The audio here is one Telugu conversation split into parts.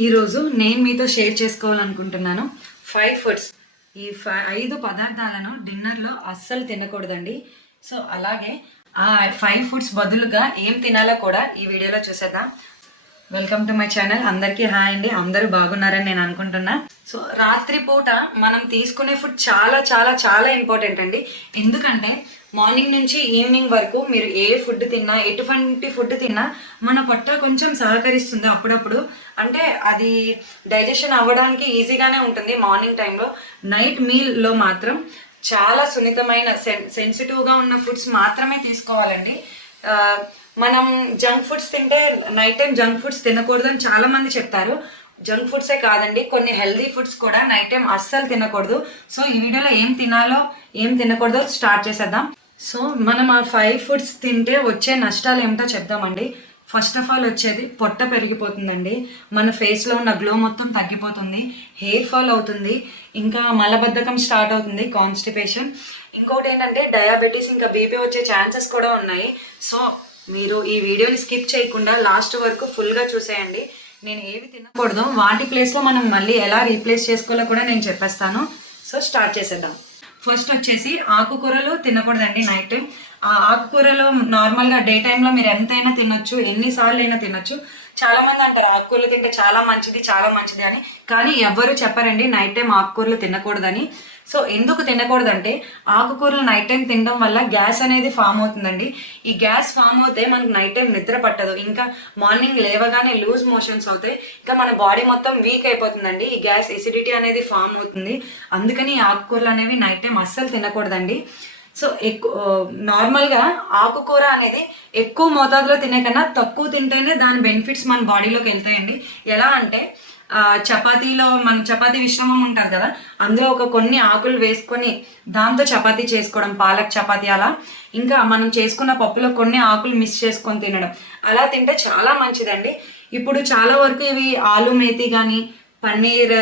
ఈరోజు నేను మీతో షేర్ చేసుకోవాలనుకుంటున్నాను. ఫైవ్ ఫుడ్స్ ఈ ఫై ఐదు పదార్థాలను డిన్నర్లో అస్సలు తినకూడదండి. సో అలాగే ఆ ఫైవ్ ఫుడ్స్ బదులుగా ఏం తినాలో కూడా ఈ వీడియోలో చూసేద్దాం. వెల్కమ్ టు మై ఛానల్ అందరికీ హాయ్ అండి. అందరూ బాగున్నారని నేను అనుకుంటున్నా. సో రాత్రిపూట మనం తీసుకునే ఫుడ్ చాలా చాలా చాలా ఇంపార్టెంట్ అండి. ఎందుకంటే మార్నింగ్ నుంచి ఈవినింగ్ వరకు మీరు ఏ ఫుడ్ తిన్నా ఎటువంటి ఫుడ్ తిన్నా మన పొట్ట కొంచెం సహకరిస్తుంది అప్పుడప్పుడు. అంటే అది డైజెషన్ అవ్వడానికి ఈజీగానే ఉంటుంది మార్నింగ్ టైంలో. నైట్ మీల్లో మాత్రం చాలా సున్నితమైన సెన్ సెన్సిటివ్గా ఉన్న ఫుడ్స్ మాత్రమే తీసుకోవాలండి. మనం జంక్ ఫుడ్స్ తింటే నైట్ టైం జంక్ ఫుడ్స్ తినకూడదని చాలామంది చెప్తారు. జంక్ ఫుడ్సే కాదండి కొన్ని హెల్దీ ఫుడ్స్ కూడా నైట్ టైం అస్సలు తినకూడదు. సో ఈ వీడియోలో ఏం తినాలో ఏం తినకూడదో స్టార్ట్ చేసేద్దాం. సో మనం ఆ ఫైవ్ ఫుడ్స్ తింటే వచ్చే నష్టాలు ఏమిటో చెప్దామండి. ఫస్ట్ ఆఫ్ ఆల్ వచ్చేది పొట్ట పెరిగిపోతుందండి. మన ఫేస్లో ఉన్న గ్లో మొత్తం తగ్గిపోతుంది. హెయిర్ ఫాల్ అవుతుంది. ఇంకా మలబద్ధకం స్టార్ట్ అవుతుంది కాన్స్టిపేషన్ ఇంకొకటి ఏంటంటే డయాబెటీస్ ఇంకా బీపీ వచ్చే ఛాన్సెస్ కూడా ఉన్నాయి. సో మీరు ఈ వీడియోని స్కిప్ చేయకుండా లాస్ట్ వరకు ఫుల్గా చూసేయండి. నేను ఏవి తినకూడదు. వాటి ప్లేస్లో మనం మళ్ళీ ఎలా రీప్లేస్ చేసుకోవాలో కూడా నేను చెప్పేస్తాను. సో స్టార్ట్ చేసేద్దాం. ఫస్ట్ వచ్చేసి ఆకుకూరలు తినకూడదండి నైట్. టైం ఆ ఆకుకూరలు నార్మల్గా డే టైంలో మీరు ఎంతైనా తినొచ్చు ఎన్నిసార్లు అయినా తినొచ్చు. చాలా మంది అంటారు ఆకుకూరలు తింటే చాలా మంచిది చాలా మంచిది అని. కానీ ఎవ్వరు చెప్పరండి నైట్ టైం ఆకుకూరలు తినకూడదని. సో ఎందుకు తినకూడదంటే ఆకుకూరలు నైట్ టైం తినడం వల్ల గ్యాస్ అనేది ఫామ్ అవుతుందండి. ఈ గ్యాస్ ఫామ్ అవుతే మనకు నైట్ టైం నిద్ర పట్టదు. ఇంకా మార్నింగ్ లేవగానే లూజ్ మోషన్స్ అవుతాయి. ఇంకా మన బాడీ మొత్తం వీక్ అయిపోతుందండి. ఈ గ్యాస్ ఎసిడిటీ అనేది ఫామ్ అవుతుంది. అందుకని ఈ ఆకుకూరలు అనేవి నైట్ టైం అస్సలు తినకూడదండి. సో ఎక్కువ నార్మల్గా ఆకుకూర అనేది ఎక్కువ మోతాదులో తినే కన్నా తక్కువ తింటేనే దాని బెనిఫిట్స్ మన బాడీలోకి వెళ్తాయండి. ఎలా అంటే చపాతీలో మన చపాతీ విశ్రమం ఉంటుంది కదా అందులో ఒక కొన్ని ఆకులు వేసుకొని దాంతో చపాతీ చేసుకోవడం పాలక్ చపాతీ అలా. ఇంకా మనం చేసుకున్న పప్పులో కొన్ని ఆకులు మిక్స్ చేసుకొని తినడం. అలా తింటే చాలా మంచిదండి. ఇప్పుడు చాలా వరకు ఇవి ఆలు మేతి కానీ పన్నీర్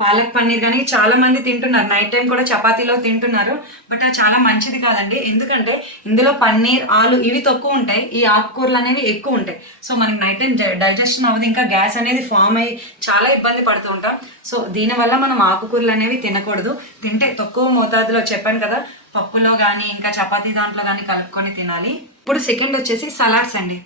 పాలక్ పన్నీర్ కానీ చాలా మంది తింటున్నారు. నైట్ టైం కూడా చపాతీలో తింటున్నారు. బట్ అది చాలా మంచిది కాదండి. ఎందుకంటే ఇందులో పన్నీర్ ఆలు ఇవి తక్కువ ఉంటాయి. ఈ ఆకుకూరలు అనేవి ఎక్కువ ఉంటాయి. సో మనకి నైట్ టైం డైజెషన్ అవ్వదు. ఇంకా గ్యాస్ అనేది ఫామ్ అయ్యి చాలా ఇబ్బంది పడుతూ ఉంటాం. సో దీనివల్ల మనం ఆకుకూరలు అనేవి తినకూడదు. తింటే తక్కువ మోతాదులో చెప్పాను కదా. పప్పులో కానీ ఇంకా చపాతీ దాంట్లో కానీ కలుపుకొని తినాలి. ఇప్పుడు సెకండ్ వచ్చేసి సలాడ్స్ అండి.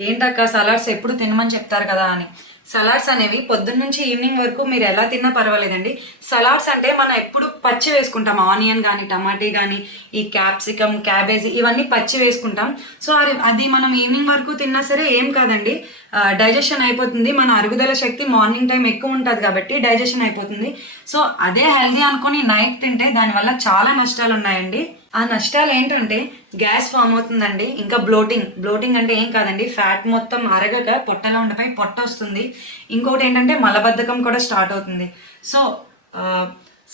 ఏంటక్క సలాడ్స్ ఎప్పుడు తినమని చెప్తారు కదా అని. సలాడ్స్ అనేవి పొద్దున్న నుంచి ఈవినింగ్ వరకు మీరు ఎలా తిన్నా పర్వాలేదండి. సలాడ్స్ అంటే మనం ఎప్పుడు పచ్చి వేసుకుంటాం. ఆనియన్ కానీ టమాటీ కానీ ఈ క్యాప్సికమ్ క్యాబేజీ ఇవన్నీ పచ్చి వేసుకుంటాం. సో అది అది మనం ఈవినింగ్ వరకు తిన్నా సరే ఏం కాదండి. డైజెషన్ అయిపోతుంది. మన అరుగుదల శక్తి మార్నింగ్ టైం ఎక్కువ ఉంటుంది కాబట్టి డైజెషన్ అయిపోతుంది. సో అదే హెల్దీ అనుకొని నైట్ తింటే దానివల్ల చాలా నష్టాలు ఉన్నాయండి ఆ నష్టాలు ఏంటంటే గ్యాస్ ఫామ్ అవుతుందండి ఇంకా బ్లోటింగ్. బ్లోటింగ్ అంటే ఏం కాదండి ఫ్యాట్ మొత్తం అరగక పొట్టలో ఉండపై పొట్ట వస్తుంది. ఇంకోటి ఏంటంటే మలబద్ధకం కూడా స్టార్ట్ అవుతుంది. సో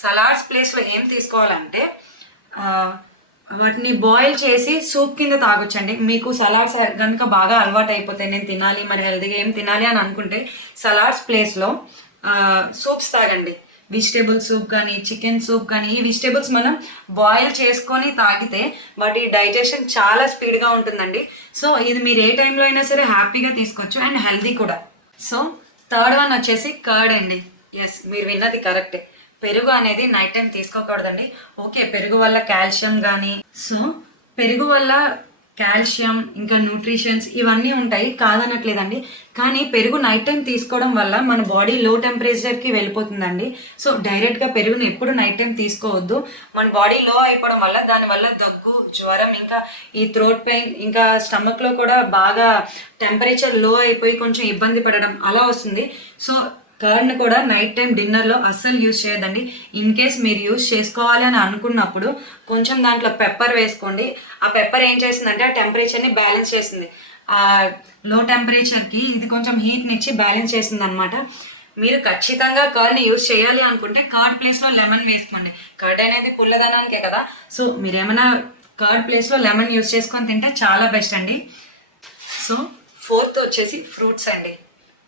సలాడ్స్ ప్లేస్లో ఏం తీసుకోవాలంటే వాటిని బాయిల్ చేసి సూప్ కింద తాగొచ్చండి. మీకు సలాడ్స్ కనుక బాగా అలవాటు అయిపోతే నేను తినాలి మరి హెల్తీగా ఏం తినాలి అని అనుకుంటే సలాడ్స్ ప్లేస్లో సూప్స్ తాగండి. వెజిటేబుల్ సూప్ కానీ చికెన్ సూప్ కానీ ఈ వెజిటేబుల్స్ మనం బాయిల్ చేసుకొని తాగితే వాటి డైజెషన్ చాలా స్పీడ్గా ఉంటుందండి. సో ఇది మీరు ఏ టైంలో అయినా సరే హ్యాపీగా తీసుకోవచ్చు అండ్ హెల్దీ కూడా. సో థర్డ్ వన్ వచ్చేసి కర్డ్ అండి. ఎస్ మీరు విన్నది కరెక్టే పెరుగు అనేది నైట్ టైం తీసుకోకూడదండి. ఓకే పెరుగు వల్ల కాల్షియం కానీ సో పెరుగు వల్ల కాల్షియం ఇంకా న్యూట్రిషన్స్ ఇవన్నీ ఉంటాయి. కాదనట్లేదండి. కానీ పెరుగు నైట్ టైం తీసుకోవడం వల్ల మన బాడీ లో టెంపరేచర్కి వెళ్ళిపోతుందండి. సో డైరెక్ట్గా పెరుగుని ఎప్పుడు నైట్ టైం తీసుకోవద్దు. మన బాడీ లో అయిపోవడం వల్ల దానివల్ల దగ్గు జ్వరం ఇంకా ఈ థ్రోట్ పెయిన్ ఇంకా స్టమక్లో కూడా బాగా టెంపరేచర్లో అయిపోయి కొంచెం ఇబ్బంది పడడం అలా వస్తుంది. సో కర్డ్ని కూడా నైట్ టైం డిన్నర్లో అస్సలు యూజ్ చేయదండి ఇన్ కేస్ మీరు యూజ్ చేసుకోవాలి అని అనుకున్నప్పుడు కొంచెం దాంట్లో పెప్పర్ వేసుకోండి. ఆ పెప్పర్ ఏం చేసిందంటే ఆ టెంపరేచర్ని బ్యాలెన్స్ చేసింది ఆ లో టెంపరేచర్కి ఇది కొంచెం హీట్నిచ్చి బ్యాలెన్స్ చేసింది అనమాట మీరు ఖచ్చితంగా కర్డ్ని యూజ్ చేయాలి అనుకుంటే కర్డ్ ప్లేస్లో లెమన్ వేసుకోండి. కర్డ్ అనేది పుల్లదనానికే కదా. సో మీరు ఏమైనా కర్డ్ ప్లేస్లో లెమన్ యూజ్ చేసుకొని తింటే చాలా బెస్ట్ అండి. సో ఫోర్త్ వచ్చేసి ఫ్రూట్స్ అండి.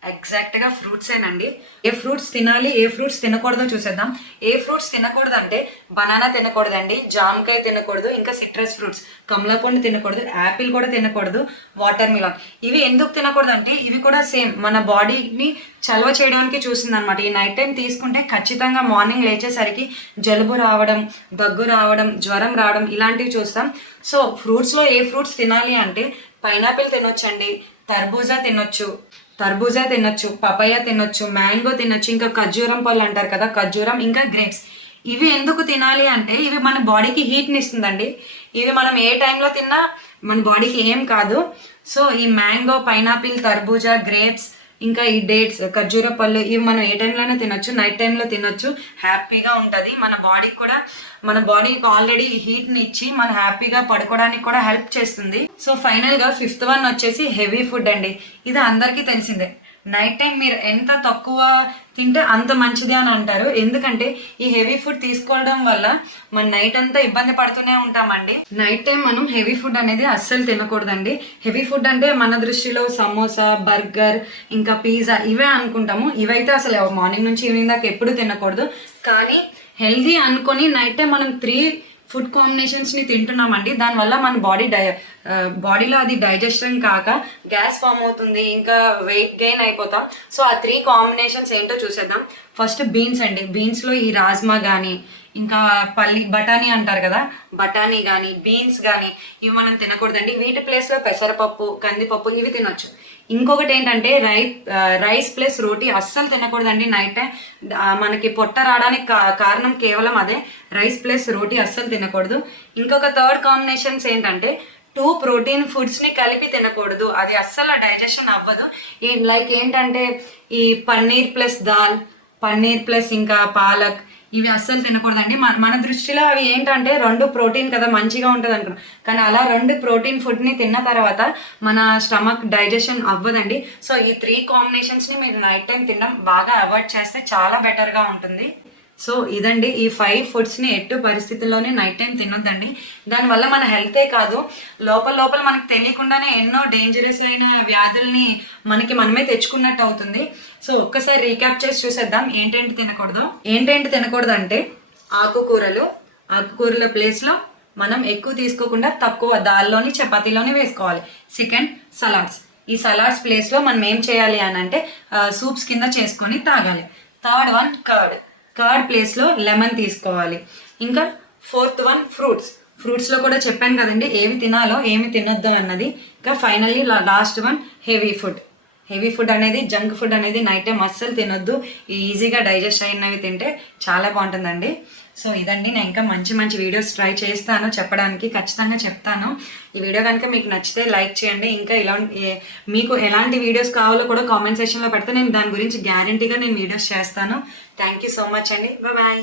ఎగ్జాక్ట్గా ఫ్రూట్సేనండి ఏ ఫ్రూట్స్ తినాలి ఏ ఫ్రూట్స్ తినకూడదో చూసేద్దాం. ఏ ఫ్రూట్స్ తినకూడదు అంటే బనానా తినకూడదండి జామకాయ తినకూడదు ఇంకా సిట్రస్ ఫ్రూట్స్ కమలాపండు తినకూడదు యాపిల్ కూడా తినకూడదు వాటర్ మిలాన్ ఇవి ఎందుకు తినకూడదు అంటే ఇవి కూడా సేమ్ మన బాడీని చలవ చేయడానికి చూస్తుంది అనమాట ఈ నైట్ టైం తీసుకుంటే ఖచ్చితంగా మార్నింగ్ లేచేసరికి జలుబు రావడం దగ్గు రావడం జ్వరం రావడం ఇలాంటివి చూస్తాం. సో ఫ్రూట్స్లో ఏ ఫ్రూట్స్ తినాలి అంటే పైనాపిల్ తినొచ్చండి తర్బూజా తినొచ్చు తర్బూజా తినొచ్చు పపాయ తినొచ్చు మ్యాంగో తినొచ్చు ఇంకా ఖర్జూరం పళ్ళు అంటారు కదా ఖర్జూరం ఇంకా గ్రేప్స్ ఇవి ఎందుకు తినాలి అంటే ఇవి మన బాడీకి హీట్ని ఇస్తుందండి. ఇవి మనం ఏ టైంలో తిన్నా మన బాడీకి ఏం కాదు. సో ఈ మ్యాంగో పైనాపిల్ తర్బూజా గ్రేప్స్ ఇంకా ఈ డేట్స్ ఖర్జూర పళ్ళు ఇవి మనం ఏ టైంలోనే తినొచ్చు నైట్ టైంలో తినొచ్చు. హ్యాపీగా ఉంటుంది. మన బాడీకి కూడా మన బాడీకి ఆల్రెడీ హీట్ని ఇచ్చి మన హ్యాపీగా పడుకోవడానికి కూడా హెల్ప్ చేస్తుంది. సో ఫైనల్గా ఫిఫ్త్ వన్ వచ్చేసి హెవీ ఫుడ్ అండి. ఇది అందరికీ తెలిసిందే. నైట్ టైం మీరు ఎంత తక్కువ తింటే అంత మంచిది అని అంటారు. ఎందుకంటే ఈ హెవీ ఫుడ్ తీసుకోవడం వల్ల మన నైట్ అంతా ఇబ్బంది పడుతూనే ఉంటామండి. నైట్ టైం మనం హెవీ ఫుడ్ అనేది అస్సలు తినకూడదండి. హెవీ ఫుడ్ అంటే మన దృష్టిలో సమోసా బర్గర్ ఇంకా పిజ్జా ఇవే అనుకుంటాము. ఇవైతే అసలు మార్నింగ్ నుంచి ఈవినింగ్ దాకా ఎప్పుడు తినకూడదు. కానీ హెల్దీ అనుకొని నైట్ టైం మనం త్రీ ఫుడ్ కాంబినేషన్స్ని తింటున్నామండి. దానివల్ల మన బాడీ డై బాడీలో అది డైజెషన్ కాక గ్యాస్ ఫామ్ అవుతుంది ఇంకా వెయిట్ గెయిన్ అయిపోతాం. సో ఆ త్రీ కాంబినేషన్స్ ఏంటో చూసేద్దాం. ఫస్ట్ బీన్స్ అండి. బీన్స్లో ఈ రాజ్మా కానీ ఇంకా పల్లి బఠానీ అంటారు కదా బఠానీ కానీ బీన్స్ కానీ ఇవి మనం తినకూడదండి. వీటి ప్లేస్లో పెసరపప్పు కందిపప్పు ఇవి తినొచ్చు. ఇంకొకటి ఏంటంటే రై రైస్ ప్లస్ రోటీ అస్సలు తినకూడదండి నైట్ టైం మనకి పొట్ట రావడానికి కారణం కేవలం అదే. రైస్ ప్లస్ రోటీ అస్సలు తినకూడదు. ఇంకొక థర్డ్ కాంబినేషన్స్ ఏంటంటే టూ ప్రోటీన్ ఫుడ్స్ని కలిపి తినకూడదు. అది అస్సలు డైజెషన్ అవ్వదు. లైక్ ఏంటంటే ఈ పన్నీర్ ప్లస్ దాల్ పన్నీర్ ప్లస్ ఇంకా పాలక్ ఇవి అస్సలు తినకూడదండి. మన మన దృష్టిలో అవి ఏంటంటే రెండు ప్రోటీన్ కదా మంచిగా ఉంటుంది అనుకున్నాం. కానీ అలా రెండు ప్రోటీన్ ఫుడ్ని తిన్న తర్వాత మన స్టమక్ డైజెషన్ అవ్వదండి. సో ఈ త్రీ కాంబినేషన్స్ని మీరు నైట్ టైం తినడం బాగా అవాయిడ్ చేస్తే చాలా బెటర్గా ఉంటుంది. సో ఇదండి ఈ ఫైవ్ ఫుడ్స్ని ఎట్టు పరిస్థితుల్లోనే నైట్ టైం తినొద్దండి. దానివల్ల మన హెల్తే కాదు. లోపల లోపల మనకు తెలియకుండానే ఎన్నో డేంజరస్ అయిన వ్యాధుల్ని మనకి మనమే తెచ్చుకున్నట్టు అవుతుంది. సో ఒక్కసారి రీక్యాప్ చేసి చూసేద్దాం. ఏంటేంటి తినకూడదు? ఏంటేంటి తినకూడదు అంటే ఆకుకూరలు. ఆకుకూరల ప్లేస్లో మనం ఎక్కువ తీసుకోకుండా తక్కువ దాల్లోని చపాతీలోని వేసుకోవాలి. సెకండ్ సలాడ్స్ ఈ సలాడ్స్ ప్లేస్లో మనం ఏం చేయాలి అని అంటే సూప్స్ కింద చేసుకొని తాగాలి. థర్డ్ వన్ కర్డ్ థర్డ్ ప్లేస్లో లెమన్ తీసుకోవాలి. ఇంకా ఫోర్త్ వన్ ఫ్రూట్స్. ఫ్రూట్స్లో కూడా చెప్పాను కదండి ఏవి తినాలో ఏమి తినొద్దు అన్నది. ఇంకా finally last one heavy food. Heavy food అనేది జంక్ ఫుడ్ అనేది నైట్ టైం అస్సలు తినొద్దు. ఈజీగా డైజెస్ట్ అయినవి తింటే చాలా బాగుంటుందండి. సో ఇదండి నేను ఇంకా మంచి మంచి వీడియోస్ ట్రై చేస్తాను చెప్పడానికి ఖచ్చితంగా చెప్తాను. ఈ వీడియో కనుక మీకు నచ్చితే లైక్ చేయండి. ఇంకా ఇలా మీకు ఎలాంటి వీడియోస్ కావాలో కూడా కామెంట్ సెక్షన్లో పెడితే నేను దాని గురించి గ్యారంటీగా నేను వీడియోస్ చేస్తాను. థ్యాంక్ యూ సో మచ్ అండి. బాయ్.